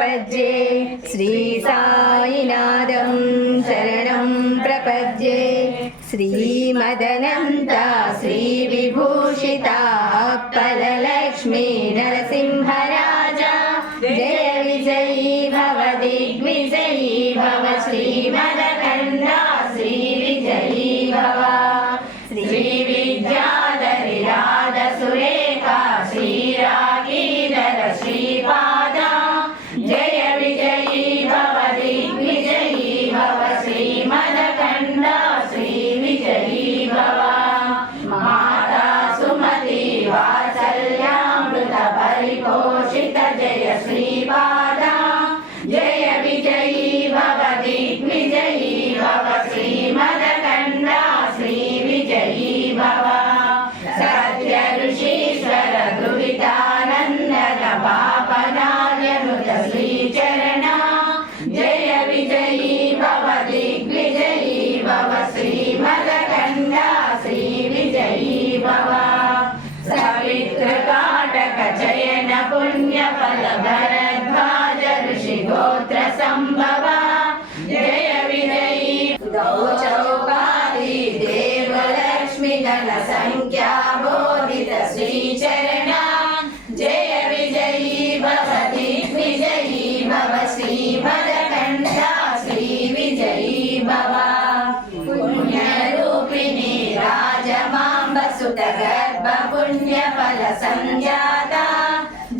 प्रपद्ये श्री साईनाथं शरणं प्रपद्ये श्रीमदनन्ता श्रीविभूषिता अप्पलक्ष्मी नरसिंहराजा जय विजयी भव दिग्विजयी भव श्रीमदकन्दा श्रीविजयी भव श्रीविद्याधरि राधसुरेखा श्रीरागीधर श्रीपादा जय विजयी भव दिग्विजयी भव श्रीमदकन्दा श्रीविजयी भव माता सुमति वात्सल्यामृत परिपोषित जय श्रीपादा जय विजयी भव दिग्विजयी भव श्रीमदकन्दा श्रीविजयी भव सत्य ऋषीश्वर दुरितानन्दन पापनार्यनुत श्रीचरणा जय विजयी भव दिग्विजयी भव श्रीमदकन्दा श्रीविजयी भव सवित्रकाटक चयन पुण्यफल भरद्वाज ऋषिगोत्र सम्भव जय विजयी चौपादी देवलक्ष्मी गण संख्या बोधित श्रीचरणा जय विजयी भव दिग्विजयी भव श्रीमदकन्दा श्रीविजयी भव पुण्यरूपिणी राजमाम्बसुत गर्भ पुण्यफल संजाता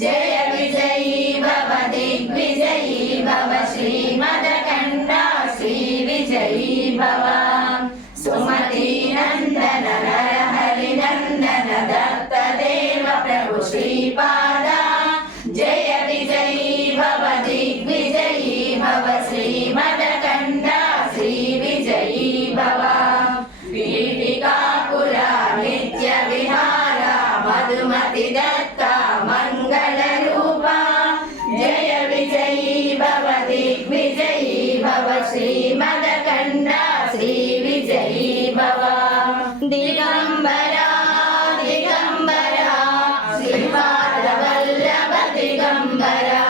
जय विजयी भव दिग्विजयी भव श्रीमदकन्दा श्रीविजयी भव सुमति नन्दन नरहरि नन्दन दत्तदेव प्रभु श्रीपादा जय विजयी भव दिग्विजयी भव श्रीमदकन्दा श्रीविजयी भव पीठिकापुरा नित्य विहारा मधुमति दत्ता मङ्गलरूपा जय विजयी भव दिग्विजयी भव श्रीमदकन्दा श्रीविजयी भव दिगम्बरा दिगम्बरा श्रीपादवल्लभ दिगम्बरा